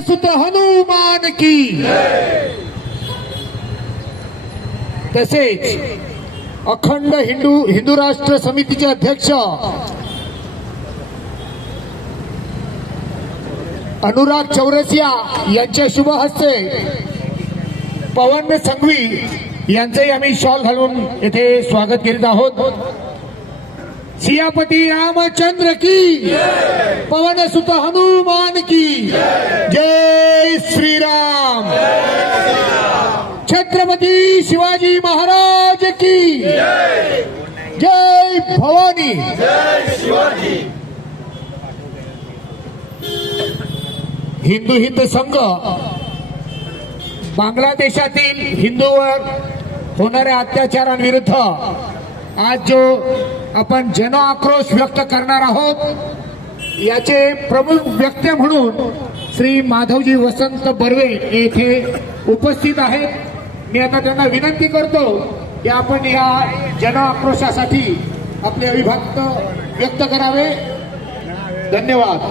सुत हनुमान की तसेच अखंड हिंदू राष्ट्र समितीचे अध्यक्ष अनुराग चौरसिया यांच्या शुभ हस्ते पवन संघवी यांचे आम्ही शॉल घालून येथे स्वागत करीत आहोत। सियापति रामचंद्र की पवन सुत हनुमान की जय श्री राम। छत्रपति शिवाजी महाराज की जय भवानी। हिंदू हित संघ बांगलादेशातील हिंदूवर होणाऱ्या अत्याचारांविरुद्ध आज जो आपण जन आक्रोश व्यक्त करणार आहोत याचे प्रमुख व्यक्ती म्हणून श्री माधवजी वसंत बर्वे येथे उपस्थित आहेत। मी आता त्यांना विनंती करतो की आपण या जन आक्रोशासाठी आपले अभिव्यक्त व्यक्त करावे। धन्यवाद।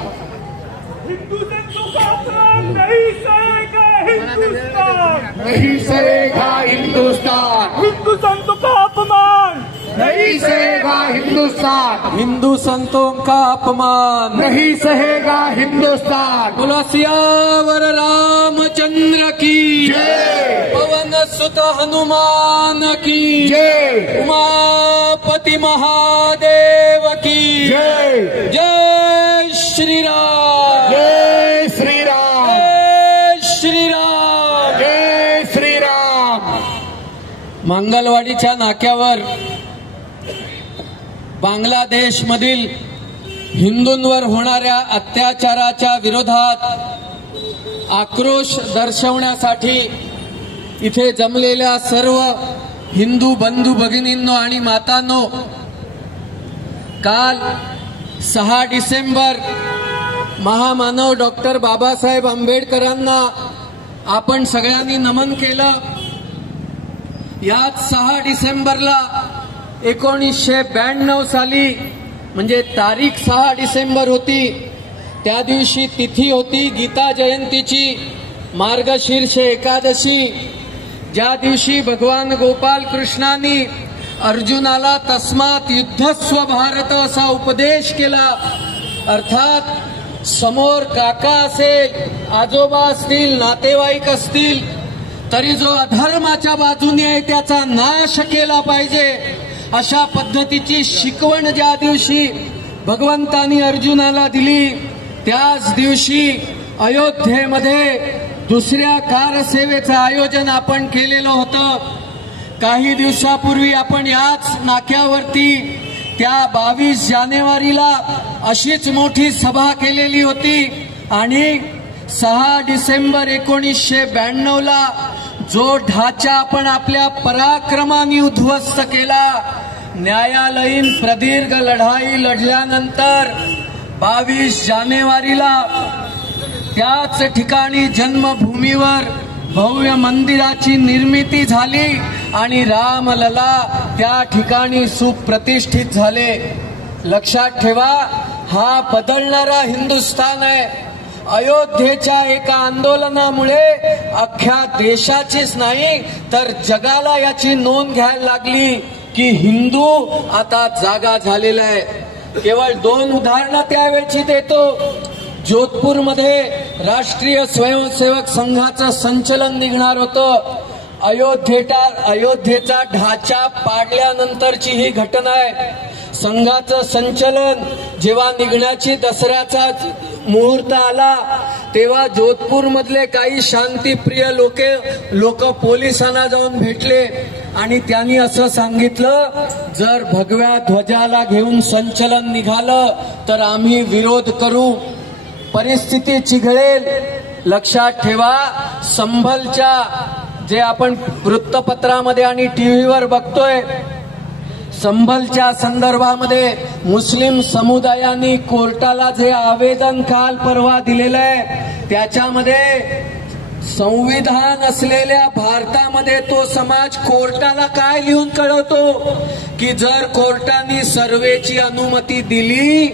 नहीं सहेगा हिंदुस्तान, हिंदू संतों का अपमान नहीं सहेगा हिंदुस्तान, हिंदू संतों का अपमान नहीं सहेगा हिंदुस्तान। बोलो सियावर रामचंद्र की जय, पवन सुत हनुमान की जय, उमापति महादेव की जय, जय श्री राम, जय श्री राम, जय श्री राम, जय श्री राम। मंगलवाडीच्या नाक्यावर बांगलादेश मधील हिंदूंवर होणाऱ्या अत्याचाराच्या विरोधात आक्रोश दर्शवण्यासाठी इथे जमलेल्या सर्व हिंदू बंधू भगिनींनो आणि मातांनो, काल 6 डिसेंबर महामानव डॉक्टर बाबासाहेब आंबेडकरांना आपण सगळ्यांनी नमन केलं। याच 6 डिसेंबरला 1992 साली म्हणजे तारीख 6 डिसेंबर होती, त्या दिवशी तिथी होती गीता जयंतीची, मार्गशीर्ष एकादशी, ज्या दिवशी भगवान गोपाल कृष्णांनी अर्जुनाला तस्मात युद्धस्व भारत असा उपदेश केला। अर्थात समोर काका असेल, आजोबा असतील, नातेवाईक असतील तरी जो अधर्माच्या बाजूने आहे त्याचा नाश केला पाहिजे, अशा पद्धतीची शिकवण ज्या दिवशी भगवंतांनी अर्जुनाला दिली, त्याच दिवशी अयोध्येमध्ये दुसऱ्या कारसेवेचं आयोजन आपण केलेलं होतं। काही दिवसापूर्वी आपण याच नाक्यावरती त्या 22 जानेवारीला अशीच मोठी सभा केलेली होती आणि 6 डिसेंबर 1992ला जो ढाचा आपण आपल्या पराक्रमाने उद्ध्वस्त केला, न्यायालयीन प्रदीर्घ लढाई लढल्यानंतर 22 जानेवारीला त्याच ठिकाणी जन्मभूमीवर भव्य मंदिराची निर्मिती झाली आणि रामलला त्या ठिकाणी सुप्रतिष्ठित झाले। लक्षात ठेवा, हा बदलणारा हिंदुस्थान आहे। अयोध्येच्या एका आंदोलनामुळे अख्ख्या देशाचीच नाही तर जगाला याची नोंद घ्यायला लागली की हिंदू आता जागा झालेला आहे। केवळ 2 उदाहरणं त्यावेळची देतो। जोधपूरमध्ये राष्ट्रीय स्वयंसेवक संघाचं संचलन निघणार होतं। अयोध्येचा ढाचा पाडल्यानंतरची ही घटना आहे। संघाचं संचलन जेव्हा निघण्याची दसऱ्याचा मुहूर्त आला तेव्हा जोधपूर मधले काही शांतीप्रिय लोक पोलिसांना जाऊन भेटले आणि त्यांनी असं सांगितलं, जर भगव्या ध्वजाला घेऊन संचलन निघालं तर आम्ही विरोध करू, परिस्थिती चिघळेल। लक्षात ठेवा, संभलच्या जे आपण वृत्तपत्रामध्ये आणि टीव्हीवर बघतोय, संभलच्या संदर्भामध्ये मुस्लिम समुदायाने कोर्टाला जे आवेदन काल परवा दिलेलं आहे त्याच्यामध्ये संविधान असलेल्या भारतामध्ये तो समाज कोर्टाला काय लिहून कळवतो की जर कोर्टाने सर्वेची अनुमती दिली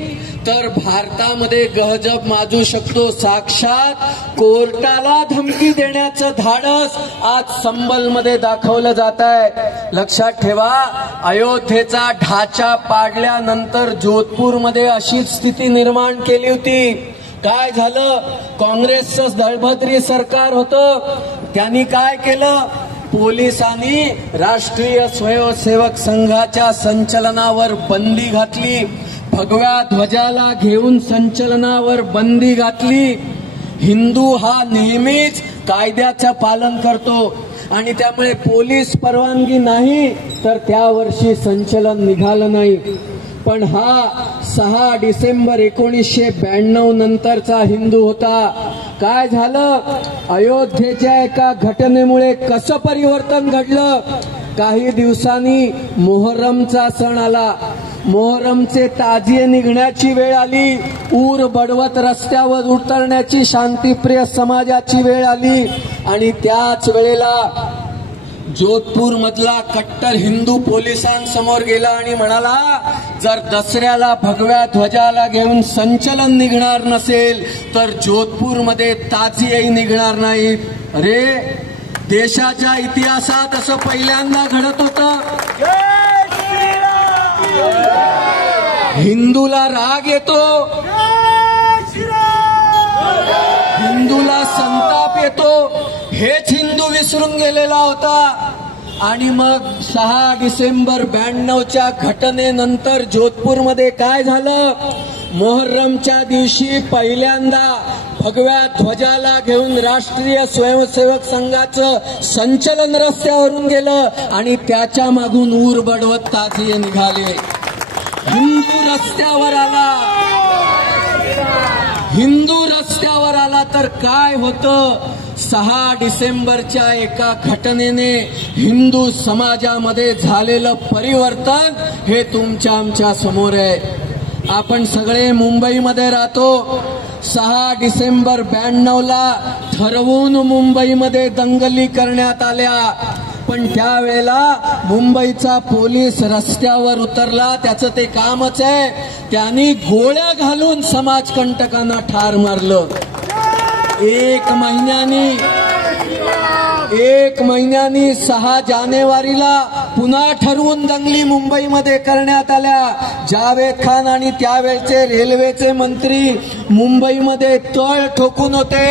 तर भारतामध्ये गहजब माजू शकतो. साक्षात कोर्टाला धमकी देण्याचं धाडस आज संबलमध्ये दाखवलं जात आहे. लक्षात ठेवा, अयोध्येचा ढाचा पाडल्यानंतर जोधपूरमध्ये अशीच स्थिती निर्माण केली होती. काय झालं? काँग्रेसचं दळभद्री सरकार होतं. त्यांनी काय केलं? पोलिसांनी राष्ट्रीय स्वयंसेवक संघाच्या संचलनावर बंदी घातली. भगव्या ध्वजाला घेऊन संचलनावर बंदी घातली. हिंदू हा नेहमीच कायद्याचं पालन करतो आणि त्यामुळे पोलीस परवानगी नाही तर त्या वर्षी संचलन निघालं नाही. पण हा 6 डिसेंबर 1992 नंतरचा हिंदू होता. काय झालं? अयोध्येच्या एका घटनेमुळे कसं परिवर्तन घडलं? काही दिवसांनी मोहरमचा सण आला. मोहरमचे ताजिये निघण्याची वेळ आली. ऊर बडवत रस्त्यावर उतरण्याची शांतिप्रिय समाजाची वेळ आली आणि त्याच वेळेला जोधपूर मधला कट्टर हिंदू पोलिसांसमोर गेला आणि म्हणाला, जर दसऱ्याला भगव्या ध्वजाला घेऊन संचलन निघणार नसेल तर जोधपूरमध्ये ताजियाही निघणार नाहीत. अरे, देशाच्या इतिहासात असं पहिल्यांदा घडत होतं. हिंदूला राग येतो, हिंदूला संताप येतो, हेच हिंदू विसरून गेलेला होता. आणि मग 6 डिसेंबर 92च्या घटनेनंतर जोधपूरमध्ये काय झालं? मोहर्रमच्या दिवशी पहिल्यांदा भगव्या ध्वजाला घेऊन राष्ट्रीय स्वयंसेवक संघाचं संचलन रस्त्यावरून गेलं आणि त्याच्या मागून ऊर बडवत ताजिये निघाले. हिंदू रस्त्यावर आला. हिंदू रस्त्यावर आला तर काय होतं? 6 डिसेंबरच्या एका घटनेने हिंदू समाजामध्ये झालेलं परिवर्तन हे तुमच्या आमच्या समोर आहे. आपण सगळे मुंबईमध्ये राहतो. 6 डिसेंबर 92ला ठरवून मुंबईमध्ये दंगली करण्यात आल्या. पण त्यावेळेला मुंबईचा पोलीस रस्त्यावर उतरला. त्याचं ते कामच आहे. त्यांनी गोळ्या घालून समाजकंटकांना ठार मारलं. एक महिन्यानी 6 जानेवारीला पुन्हा ठरवून दंगली मुंबईमध्ये करण्यात आल्या. जावेद खान आणि त्यावेळचे रेल्वेचे मंत्री मुंबईमध्ये तळ ठोकून होते.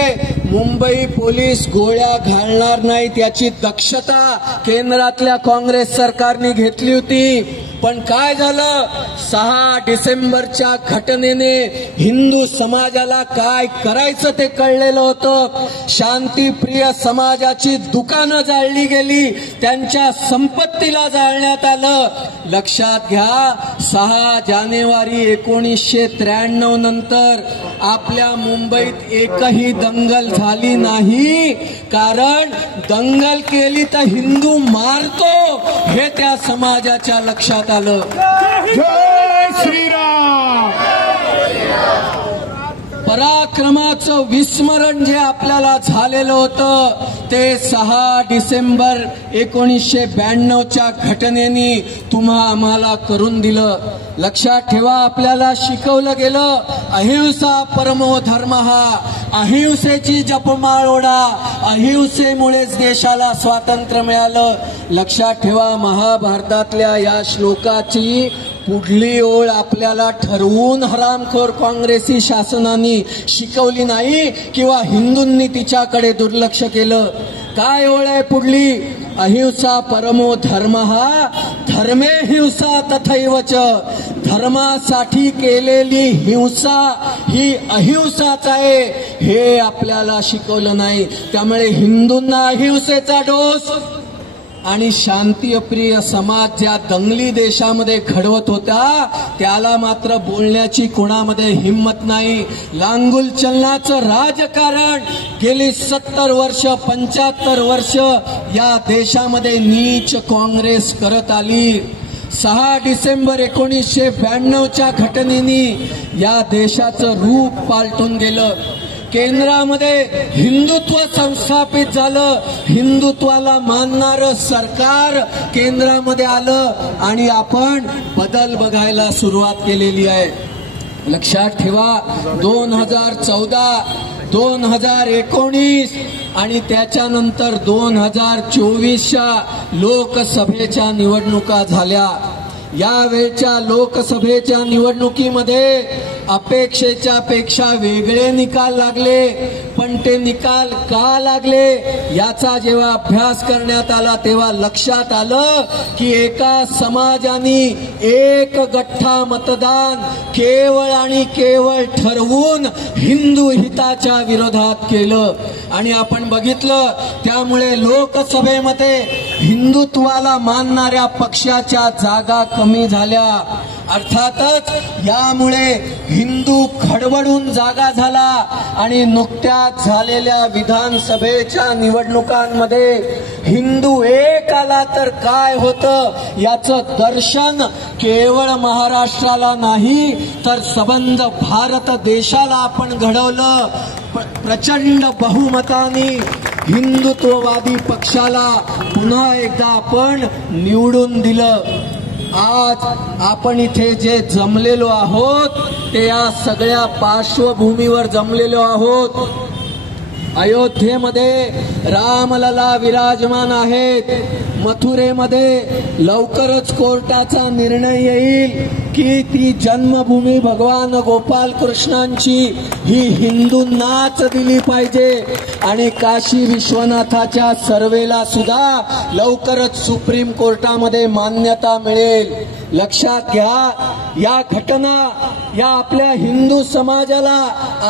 मुंबई पोलीस गोळ्या घालणार नाहीत याची दक्षता केंद्रातल्या काँग्रेस सरकारने घेतली होती. पण काय झालं? 6 डिसेंबरच्या घटनेने हिंदू समाजाला काय करायचं ते कळलेलं होतं. शांतीप्रिय समाजाची दुकानं जाळली गेली, त्यांच्या संपत्तीला जाळण्यात आलं. लक्षात घ्या, 6 जानेवारी 1993 नंतर आपल्या मुंबईत एकही दंगल झाली नाही. कारण दंगल केली तर हिंदू मारतो हे त्या समाजाच्या लक्षात आलं. जय श्रीराम. पराक्रमाचं विस्मरण जे आपल्याला झालेलं होतं ते 6 डिसेंबर 1992च्या घटनेने आम्हाला करून दिलं. लक्षात ठेवा, आपल्याला शिकवलं गेलं अहिंसा परमो धर्म. अहिंसेची जपमाळ ओढा. अहिंसेमुळेच देशाला स्वातंत्र्य मिळालं. लक्षात ठेवा, महाभारतातल्या या श्लोकाची पुढली ओळ आपल्याला ठरवून हरामखोर काँग्रेसी शासनाने शिकवली नाही किंवा हिंदूंनी तिच्याकडे दुर्लक्ष केलं. काय ओळ आहे पुढली? अहिंसा परमो धर्म. धर्मे हिंसा तथैवच. धर्मासाठी केलेली हिंसा ही अहिंसाच आहे हे आपल्याला शिकवलं नाही. त्यामुळे हिंदूंना अहिंसेचा डोस आणि शांतीप्रिय समाज ज्या दंगली देशामध्ये घडवत होता त्याला मात्र बोलण्याची कोणामध्ये हिंमत नाही. लांगुल चलनाचं राजकारण गेली 70 वर्ष 75 वर्ष या देशामध्ये नीच काँग्रेस करत आली. 6 डिसेंबर 1992च्या घटनेने या देशाचं रूप पालटून गेलं. केंद्रामध्ये हिंदुत्व संस्थापित झालं. हिंदुत्वाला मानणारं सरकार केंद्रामध्ये आलं आणि आपण बदल बघायला सुरुवात केलेली आहे. लक्षात ठेवा 2014, 2019 आणि त्याच्यानंतर 2024च्या लोकसभेच्या निवडणुका झाल्या. यावेळच्या लोकसभेच्या निवडणुकीमध्ये अपेक्षेच्या पेक्षा वेगळे निकाल लागले. पण ते निकाल का लागले याचा जेव्हा अभ्यास करण्यात आला तेव्हा लक्षात आलं की एका समाजाने एक गठ्ठा मतदान केवळ आणि केवळ ठरवून हिंदू हिताच्या विरोधात केलं. आणि आपण बघितलं त्यामुळे लोकसभेमध्ये हिंदुत्वाला मानणाऱ्या पक्षाच्या जागा कमी झाल्या. अर्थातच यामुळे हिंदू खडबडून जागा झाला आणि नुकत्याच झालेल्या विधानसभेच्या निवडणुकांमध्ये हिंदू एक आला तर काय होतं याचं दर्शन केवळ महाराष्ट्राला नाही तर सबंध भारत देशाला आपण घडवलं. प्रचंड बहुमताने हिंदुत्ववादी पक्षाला पुन्हा एकदा आपण निवडून दिलं. आज आपण इथे जे जमलेलो आहोत ते या सगळ्या पार्श्वभूमीवर जमलेलो आहोत. अयोध्येमध्ये रामलला विराजमान आहेत. मथुरेमध्ये लवकरच कोर्टाचा निर्णय येईल की ती जन्मभूमी भगवान गोपाल कृष्णांची ही हिंदूंनाच दिली पाहिजे. आणि काशी विश्वनाथाच्या सर्वेला सुद्धा लवकरच सुप्रीम कोर्टामध्ये मान्यता मिळेल. लक्षात घ्या या घटना या आपल्या हिंदू समाजाला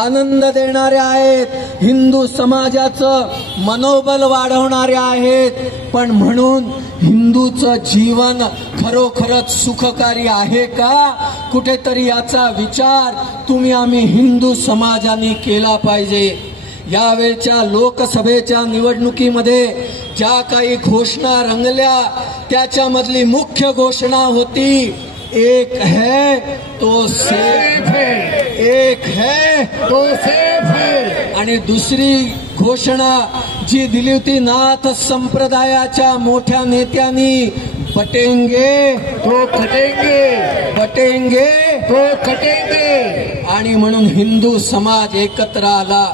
आनंद देणाऱ्या आहेत. हिंदू समाजाचं मनोबल वाढवणाऱ्या आहेत. पण म्हणून हिंदूचं जीवन खरोखरच सुखकारी आहे का कुठेतरी याचा विचार तुम्ही आम्ही हिंदू समाजाने केला पाहिजे. यावेळच्या लोकसभेच्या निवडणुकीमध्ये ज्या काही घोषणा रंगल्या त्याच्यामधली मुख्य घोषणा होती एक है तो सेफ है, एक है तो सेफ है. आणि दुसरी घोषणा जी दिली होती नाथ संप्रदायाच्या मोठ्या नेत्यांनी बटेंगे तो कटेंगे, बटेंगे तो कटेंगे. आणि म्हणून हिंदू समाज एकत्र आला.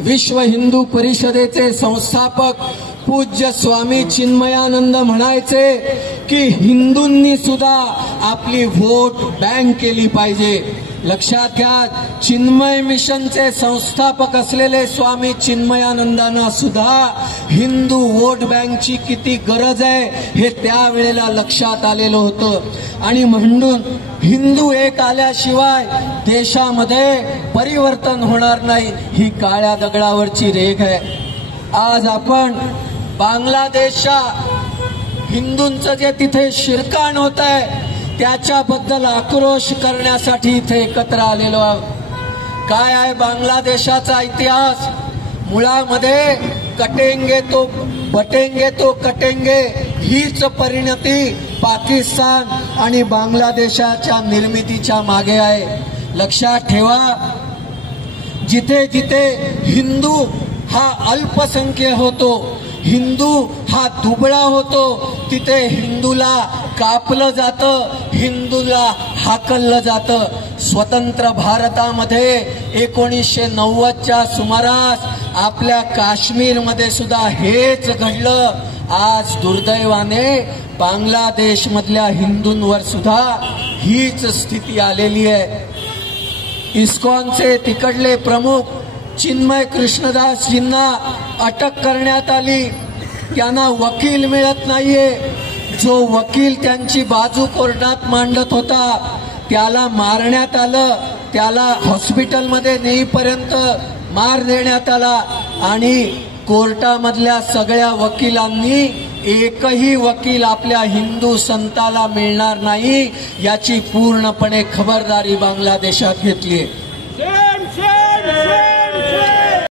विश्व हिंदू परिषदेचे संस्थापक पूज्य स्वामी चिन्मयानंद म्हणायचे की हिंदूंनी सुद्धा आपली व्होट बँक केली पाहिजे. लक्षात घ्या चिन्मय मिशनचे संस्थापक असलेले स्वामी चिन्मयानंदांना सुद्धा हिंदू वोट बँकची किती गरज आहे हे त्यावेळेला लक्षात आलेलं होतं. आणि म्हणून हिंदू एक आल्याशिवाय देशामध्ये परिवर्तन होणार नाही ही काळ्या दगडावरची रेघ आहे. आज आपण बांगलादेशच्या हिंदूंचं जे तिथे शिरकाण होत आहे त्याच्याबद्दल आक्रोश करण्यासाठी इथे एकत्र आलेलो आहोत. काय आहे बांगलादेशाचा इतिहास? मुळामध्ये कटेंगे तो बटेंगे तो कटेंगे हीच परिणती पाकिस्तान आणि बांगलादेशाच्या निर्मितीच्या मागे आहे. लक्षात ठेवा जिथे जिथे हिंदू हा अल्पसंख्य होतो, हिंदू हा दुबळा होतो तिथे हिंदूला कापलं जातं, हिंदूला हाकललं जातं. स्वतंत्र भारतामध्ये 1990च्या सुमारास आपल्या काश्मीरमध्ये सुद्धा हेच घडलं. आज दुर्दैवाने बांगलादेश मधल्या हिंदूंवर सुद्धा हीच स्थिती आलेली आहे. इस्कॉनचे तिकडले प्रमुख चिन्मय कृष्णदासजींना अटक करण्यात आली. त्यांना वकील मिळत नाहीये. जो वकील त्यांची बाजू कोर्टात मांडत होता त्याला मारण्यात आलं. त्याला हॉस्पिटलमध्ये नेईपर्यंत मार देण्यात आला. आणि कोर्टामधल्या सगळ्या वकिलांनी एकही वकील आपल्या हिंदू संताला मिळणार नाही याची पूर्णपणे खबरदारी बांगलादेशात घेतली.